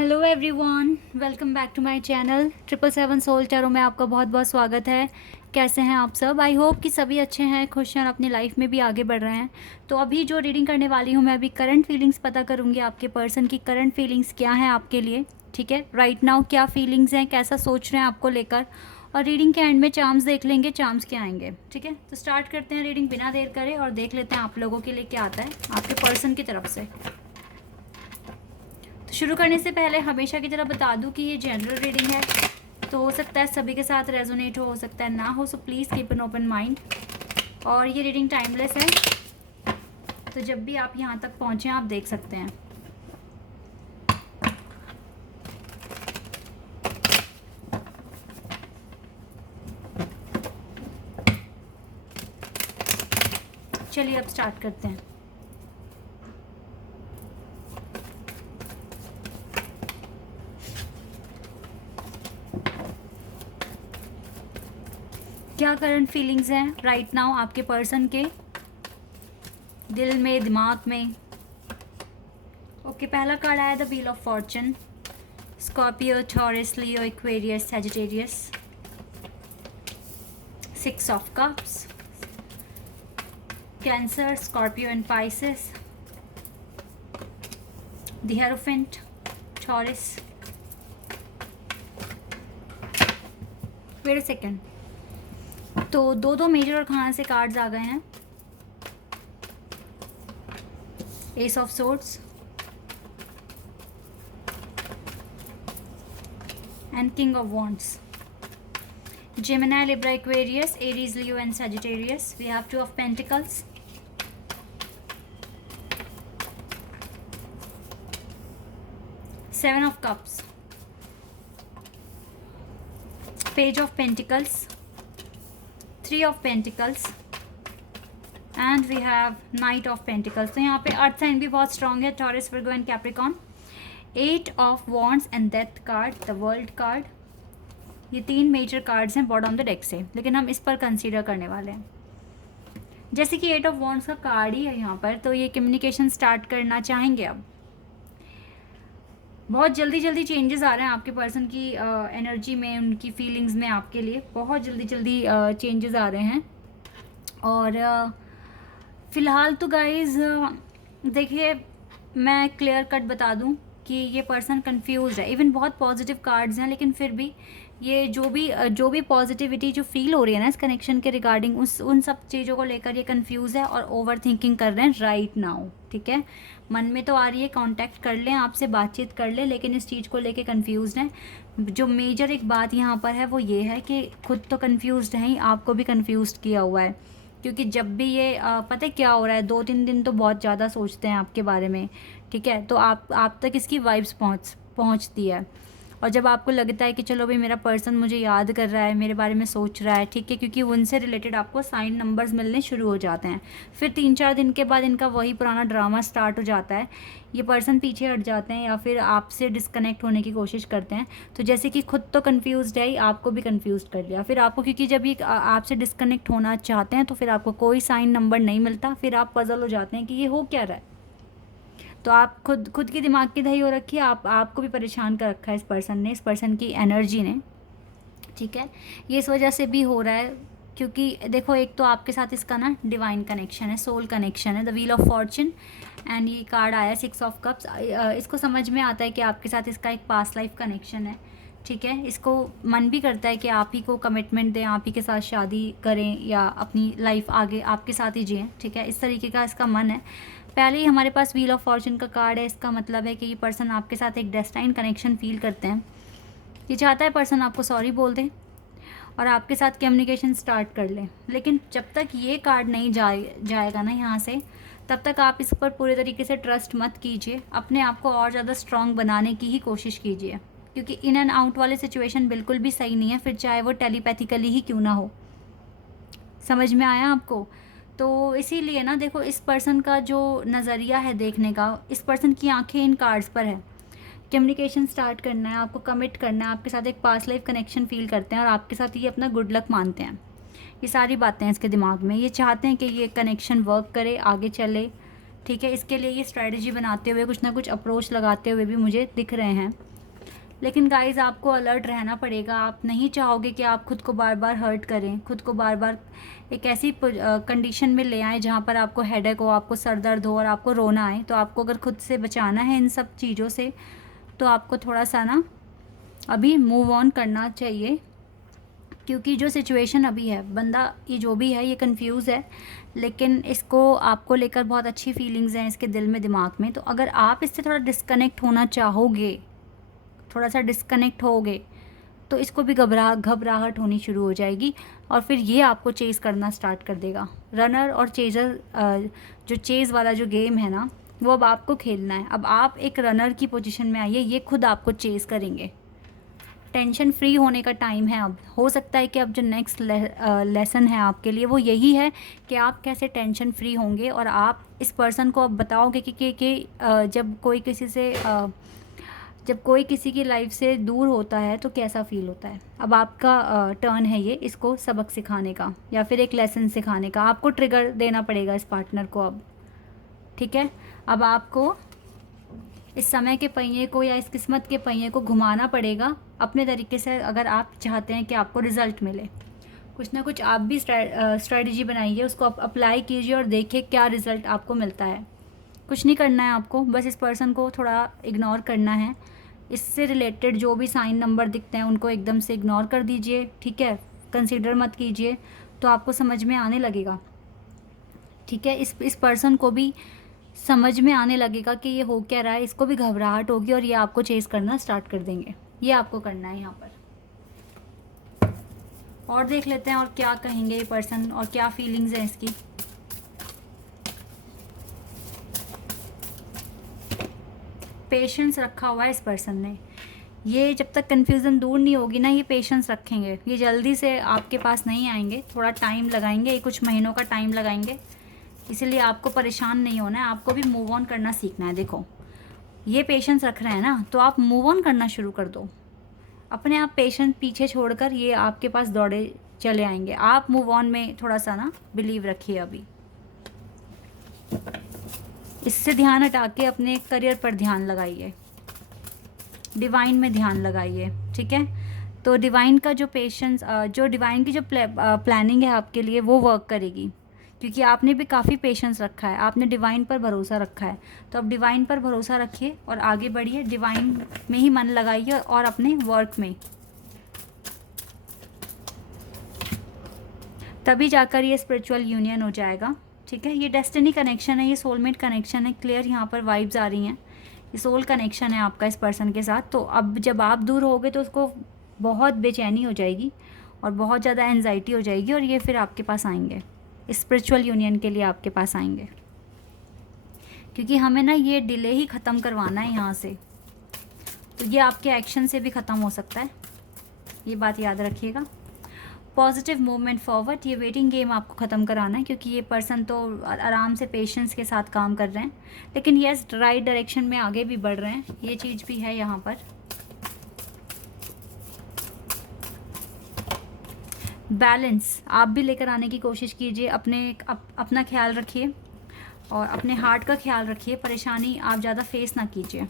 Hello everyone, welcome back to my channel 777 soul tarot में आपका बहुत बहुत स्वागत है। कैसे हैं आप सब? आई होप कि सभी अच्छे हैं, खुश हैं और अपनी लाइफ में भी आगे बढ़ रहे हैं। तो अभी जो रीडिंग करने वाली हूँ मैं अभी करंट फीलिंग्स पता करूँगी, आपके पर्सन की करंट फीलिंग्स क्या हैं आपके लिए। ठीक है, राइट नाउ क्या फीलिंग्स हैं, कैसा सोच रहे हैं आपको लेकर। और रीडिंग के एंड में चार्म्स देख लेंगे, चार्म्स क्या आएंगे। ठीक है, तो स्टार्ट करते हैं रीडिंग बिना देर करे और देख लेते हैं आप लोगों के लिए क्या आता है आपके पर्सन की तरफ से। तो शुरू करने से पहले हमेशा की तरह बता दूं कि ये जनरल रीडिंग है, तो हो सकता है सभी के साथ रेजोनेट हो सकता है ना हो, so please keep an open mind. और ये रीडिंग टाइमलेस है, तो जब भी आप यहाँ तक पहुँचें आप देख सकते हैं। चलिए अब स्टार्ट करते हैं। क्या करंट फीलिंग्स हैं राइट नाउ आपके पर्सन के दिल में, दिमाग में। ओके, पहला कार्ड आया the wheel of fortune. Scorpio, Taurus, Leo, Aquarius, Sagittarius. 6 of cups, Cancer, Scorpio and Pisces. The Hierophant, Taurus. Wait a second, तो दो मेजर और खाना से कार्ड्स आ गए हैं। S of swords and king of wands. Gemini, Libra, Aquarius, Aries, Leo and Sagittarius. We have 2 of Pentacles. Seven of Cups. Page of Pentacles. 3 of Pentacles. And we have Knight of Pentacles. तो यहाँ पे अर्थ sign भी बहुत strong है, Taurus, Virgo and Capricorn. 8 of Wands and Death card, the World card. ये 3 major cards हैं bottom of the deck से, लेकिन हम इस पर कंसीडर करने वाले हैं। जैसे कि 8 ऑफ वॉन्ड्स का कार्ड ही है यहाँ पर, तो ये कम्युनिकेशन स्टार्ट करना चाहेंगे। अब बहुत जल्दी जल्दी चेंजेस आ रहे हैं आपके पर्सन की एनर्जी में, उनकी फीलिंग्स में। आपके लिए बहुत जल्दी जल्दी चेंजेस आ रहे हैं। और फ़िलहाल तो गाइज़ देखिए, मैं क्लियर कट बता दूँ कि ये पर्सन कंफ्यूज है। इवन बहुत पॉजिटिव कार्ड्स हैं, लेकिन फिर भी ये जो भी पॉजिटिविटी जो फील हो रही है ना इस कनेक्शन के रिगार्डिंग, उन सब चीज़ों को लेकर ये कंफ्यूज है और ओवर थिंकिंग कर रहे हैं राइट नाउ। ठीक है, मन में तो आ रही है कांटेक्ट कर लें, आपसे बातचीत कर लें, लेकिन इस चीज़ को लेके कंफ्यूज हैं। जो मेजर एक बात यहाँ पर है वो ये है कि खुद तो कंफ्यूज हैं ही, आपको भी कंफ्यूज किया हुआ है। क्योंकि जब भी ये पता है क्या हो रहा है, 2-3 दिन तो बहुत ज़्यादा सोचते हैं आपके बारे में। ठीक है, तो आप तक इसकी वाइब्स पहुँचती है। और जब आपको लगता है कि चलो भाई मेरा पर्सन मुझे याद कर रहा है, मेरे बारे में सोच रहा है, ठीक है, क्योंकि उनसे रिलेटेड आपको साइन नंबर्स मिलने शुरू हो जाते हैं। फिर 3-4 दिन के बाद इनका वही पुराना ड्रामा स्टार्ट हो जाता है। ये पर्सन पीछे हट जाते हैं या फिर आपसे डिस्कनेक्ट होने की कोशिश करते हैं। तो जैसे कि खुद तो कन्फ्यूज़ है ही, आपको भी कन्फ्यूज़ कर लिया। फिर आपको, क्योंकि जब ये आपसे डिस्कनेक्ट होना चाहते हैं तो फिर आपको कोई साइन नंबर नहीं मिलता, फिर आप पजल हो जाते हैं कि ये हो क्या रहा है। तो आप खुद की दिमाग की दही हो रखी है, आपको भी परेशान कर रखा है इस पर्सन ने, इस पर्सन की एनर्जी ने। ठीक है, ये इस वजह से भी हो रहा है क्योंकि देखो, एक तो आपके साथ इसका ना डिवाइन कनेक्शन है, सोल कनेक्शन है, the wheel of Fortune. And ये कार्ड आया 6 ऑफ कप्स। इसको समझ में आता है कि आपके साथ इसका एक पास्ट लाइफ कनेक्शन है। ठीक है, इसको मन भी करता है कि आप ही को कमिटमेंट दें, आप ही के साथ शादी करें या अपनी लाइफ आगे आपके साथ ही जिएं। ठीक है, इस तरीके का इसका मन है। पहले ही हमारे पास व्हील ऑफ फॉर्चून का कार्ड है, इसका मतलब है कि ये पर्सन आपके साथ एक डेस्टाइन कनेक्शन फील करते हैं। ये चाहता है पर्सन आपको सॉरी बोल दे और आपके साथ कम्युनिकेशन स्टार्ट कर ले। लेकिन जब तक ये कार्ड नहीं जाएगा ना यहाँ से, तब तक आप इस पर पूरे तरीके से ट्रस्ट मत कीजिए। अपने आप को और ज़्यादा स्ट्रॉन्ग बनाने की ही कोशिश कीजिए, क्योंकि इन एंड आउट वाले सिचुएशन बिल्कुल भी सही नहीं है, फिर चाहे वो टेलीपैथिकली ही क्यों ना हो। समझ में आया आपको? तो इसीलिए ना देखो, इस पर्सन का जो नज़रिया है देखने का, इस पर्सन की आंखें इन कार्ड्स पर है। कम्युनिकेशन स्टार्ट करना है, आपको कमिट करना है, आपके साथ एक पास्ट लाइफ कनेक्शन फील करते हैं और आपके साथ ये अपना गुड लक मानते हैं। ये सारी बातें हैं इसके दिमाग में। ये चाहते हैं कि ये कनेक्शन वर्क करे, आगे चले। ठीक है, इसके लिए ये स्ट्रेटजी बनाते हुए, कुछ ना कुछ अप्रोच लगाते हुए भी मुझे दिख रहे हैं। लेकिन गाइस आपको अलर्ट रहना पड़ेगा। आप नहीं चाहोगे कि आप खुद को बार बार हर्ट करें, खुद को बार बार एक ऐसी कंडीशन में ले आएँ जहाँ पर आपको हेडेक हो, आपको सर दर्द हो और आपको रोना आए। तो आपको अगर खुद से बचाना है इन सब चीज़ों से, तो आपको थोड़ा सा ना अभी मूव ऑन करना चाहिए, क्योंकि जो सिचुएशन अभी है, बंदा ये जो भी है ये कंफ्यूज है, लेकिन इसको आपको लेकर बहुत अच्छी फीलिंग्स हैं इसके दिल में, दिमाग में। तो अगर आप इससे थोड़ा डिस्कनेक्ट होना चाहोगे, थोड़ा सा डिस्कनेक्ट होगे, तो इसको भी घबराहट होनी शुरू हो जाएगी और फिर ये आपको चेज़ करना स्टार्ट कर देगा। रनर और चेजर, जो चेज़ वाला जो गेम है ना, वो अब आपको खेलना है। अब आप एक रनर की पोजीशन में आइए, ये खुद आपको चेज़ करेंगे। टेंशन फ्री होने का टाइम है अब। हो सकता है कि अब जो नेक्स्ट लेसन है आपके लिए वो यही है कि आप कैसे टेंशन फ्री होंगे, और आप इस पर्सन को अब बताओगे कि जब कोई किसी की लाइफ से दूर होता है तो कैसा फ़ील होता है। अब आपका टर्न है ये इसको सबक सिखाने का या फिर एक लेसन सिखाने का। आपको ट्रिगर देना पड़ेगा इस पार्टनर को अब, ठीक है। अब आपको इस समय के पहिए को या इस किस्मत के पहिए को घुमाना पड़ेगा अपने तरीके से, अगर आप चाहते हैं कि आपको रिज़ल्ट मिले। कुछ ना कुछ आप भी स्ट्रेटजी बनाइए, उसको आप अप्लाई कीजिए और देखिए क्या रिज़ल्ट आपको मिलता है। कुछ नहीं करना है आपको, बस इस पर्सन को थोड़ा इग्नोर करना है। इससे रिलेटेड जो भी साइन नंबर दिखते हैं उनको एकदम से इग्नोर कर दीजिए, ठीक है, कंसीडर मत कीजिए, तो आपको समझ में आने लगेगा, ठीक है। इस पर्सन को भी समझ में आने लगेगा कि ये हो क्या रहा है, इसको भी घबराहट होगी और ये आपको चेज़ करना स्टार्ट कर देंगे। ये आपको करना है यहाँ पर। और देख लेते हैं और क्या कहेंगे ये पर्सन और क्या फीलिंग्स हैं इसकी। पेशेंस रखा हुआ है इस पर्सन ने। ये जब तक कन्फ्यूज़न दूर नहीं होगी ना, ये पेशेंस रखेंगे। ये जल्दी से आपके पास नहीं आएंगे, थोड़ा टाइम लगाएंगे, ये कुछ महीनों का टाइम लगाएंगे। इसीलिए आपको परेशान नहीं होना है, आपको भी मूव ऑन करना सीखना है। देखो ये पेशेंस रख रहे हैं ना, तो आप मूव ऑन करना शुरू कर दो। अपने आप पेशेंस पीछे छोड़कर ये आपके पास दौड़े चले आएंगे। आप मूव ऑन में थोड़ा सा ना बिलीव रखिए अभी। इससे ध्यान हटा के अपने करियर पर ध्यान लगाइए, डिवाइन में ध्यान लगाइए, ठीक है। तो डिवाइन का जो पेशेंस, जो डिवाइन की जो प्लानिंग है आपके लिए वो वर्क करेगी, क्योंकि आपने भी काफ़ी पेशेंस रखा है, आपने डिवाइन पर भरोसा रखा है। तो अब डिवाइन पर भरोसा रखिए और आगे बढ़िए, डिवाइन में ही मन लगाइए और अपने वर्क में, तभी जाकर ये स्पिरिचुअल यूनियन हो जाएगा, ठीक है। ये डेस्टिनी कनेक्शन है, ये सोलमेट कनेक्शन है। क्लियर यहाँ पर वाइब्स आ रही हैं, ये सोल कनेक्शन है आपका इस पर्सन के साथ। तो अब जब आप दूर होगे तो उसको बहुत बेचैनी हो जाएगी और बहुत ज़्यादा एंजाइटी हो जाएगी, और ये फिर आपके पास आएंगे, स्पिरिचुअल यूनियन के लिए आपके पास आएंगे, क्योंकि हमें ना ये डिले ही ख़त्म करवाना है यहाँ से। तो ये आपके एक्शन से भी ख़त्म हो सकता है, ये बात याद रखिएगा। पॉजिटिव मूवमेंट फॉरवर्ड, ये वेटिंग गेम आपको ख़त्म कराना है, क्योंकि ये पर्सन तो आराम से पेशेंस के साथ काम कर रहे हैं, लेकिन यस राइट डायरेक्शन में आगे भी बढ़ रहे हैं, ये चीज़ भी है यहाँ पर। बैलेंस आप भी लेकर आने की कोशिश कीजिए, अपना ख्याल रखिए और अपने हार्ट का ख्याल रखिए। परेशानी आप ज़्यादा फेस ना कीजिए।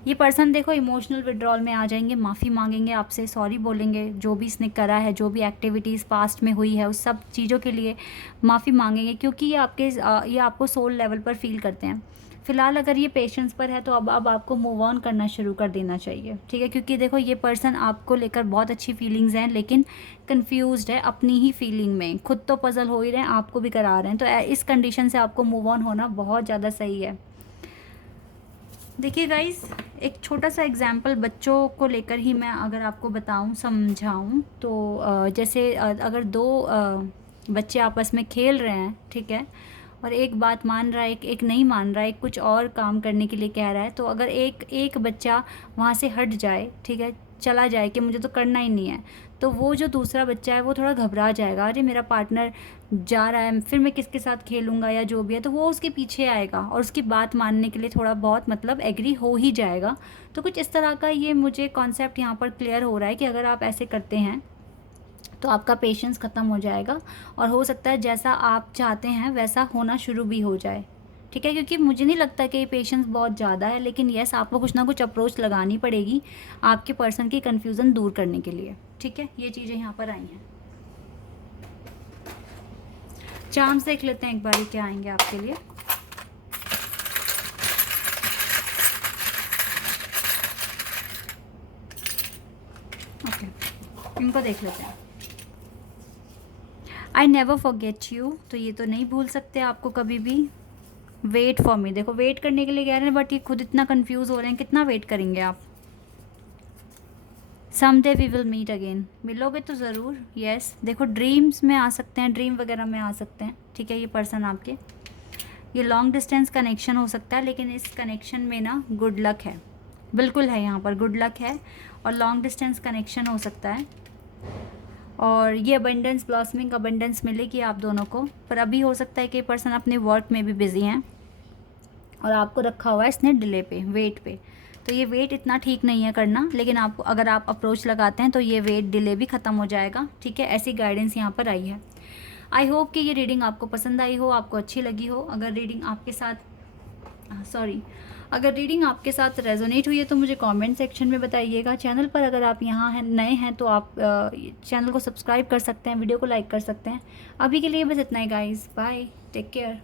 ये पर्सन देखो इमोशनल विड्रॉल में आ जाएंगे, माफ़ी मांगेंगे आपसे, सॉरी बोलेंगे, जो भी इसने करा है, जो भी एक्टिविटीज़ पास्ट में हुई है उस सब चीज़ों के लिए माफ़ी मांगेंगे, क्योंकि ये आपको सोल लेवल पर फील करते हैं। फ़िलहाल अगर ये पेशेंस पर है तो अब आपको मूव ऑन करना शुरू कर देना चाहिए, ठीक है। क्योंकि देखो ये पर्सन आपको लेकर बहुत अच्छी फीलिंग्स हैं, लेकिन कंफ्यूज्ड है अपनी ही फीलिंग में, खुद तो पजल हो ही रहे हैं, आपको भी करा रहे हैं। तो इस कंडीशन से आपको मूव ऑन होना बहुत ज़्यादा सही है। देखिए गाइस, एक छोटा सा एग्जाम्पल बच्चों को लेकर ही मैं अगर आपको बताऊं, समझाऊं, तो जैसे अगर दो बच्चे आपस में खेल रहे हैं, ठीक है, और एक बात मान रहा है, एक नहीं मान रहा है, कुछ और काम करने के लिए कह रहा है, तो अगर एक बच्चा वहाँ से हट जाए, ठीक है, चला जाए कि मुझे तो करना ही नहीं है, तो वो जो दूसरा बच्चा है वो थोड़ा घबरा जाएगा, अरे मेरा पार्टनर जा रहा है, फिर मैं किसके साथ खेलूँगा या जो भी है, तो वो उसके पीछे आएगा और उसकी बात मानने के लिए थोड़ा बहुत मतलब एग्री हो ही जाएगा। तो कुछ इस तरह का ये मुझे कॉन्सेप्ट यहाँ पर क्लियर हो रहा है कि अगर आप ऐसे करते हैं तो आपका पेशेंस ख़त्म हो जाएगा और हो सकता है जैसा आप चाहते हैं वैसा होना शुरू भी हो जाए, ठीक है, क्योंकि मुझे नहीं लगता कि पेशेंस बहुत ज़्यादा है, लेकिन यस आपको कुछ ना कुछ अप्रोच लगानी पड़ेगी आपके पर्सन की कन्फ्यूज़न दूर करने के लिए। ठीक है, ये चीज़ें यहाँ पर आई हैं। चार्म्स देख लेते हैं एक बार क्या आएंगे आपके लिए। ओके, इनको देख लेते हैं। आई नेवर फॉरगेट यू, तो ये तो नहीं भूल सकते आपको कभी भी। वेट फॉर मी, देखो वेट करने के लिए कह रहे हैं, बट ये खुद इतना कंफ्यूज हो रहे हैं, कितना वेट करेंगे आप। Someday we will meet again, मिलोगे तो ज़रूर। यस देखो ड्रीम्स में आ सकते हैं, ड्रीम वगैरह में आ सकते हैं। ठीक है, ये पर्सन आपके, ये लॉन्ग डिस्टेंस कनेक्शन हो सकता है, लेकिन इस कनेक्शन में ना गुड लक है, बिल्कुल है, यहाँ पर गुड लक है और लॉन्ग डिस्टेंस कनेक्शन हो सकता है। और ये अबंडेंस, ब्लॉसमिंग अबंडेंस मिलेगी आप दोनों को। पर अभी हो सकता है कि पर्सन अपने वर्क में भी बिज़ी हैं और आपको रखा हुआ है इसने डिले पे, वेट पे। तो ये वेट इतना ठीक नहीं है करना, लेकिन आपको अगर आप अप्रोच लगाते हैं तो ये वेट डिले भी ख़त्म हो जाएगा। ठीक है, ऐसी गाइडेंस यहाँ पर आई है। आई होप कि ये रीडिंग आपको पसंद आई हो, आपको अच्छी लगी हो। अगर रीडिंग आपके साथ अगर रीडिंग आपके साथ रेजोनेट हुई है तो मुझे कमेंट सेक्शन में बताइएगा। चैनल पर अगर आप यहाँ हैं, नए हैं, तो आप चैनल को सब्सक्राइब कर सकते हैं, वीडियो को लाइक कर सकते हैं। अभी के लिए बस इतना ही गाइस, बाय, टेक केयर।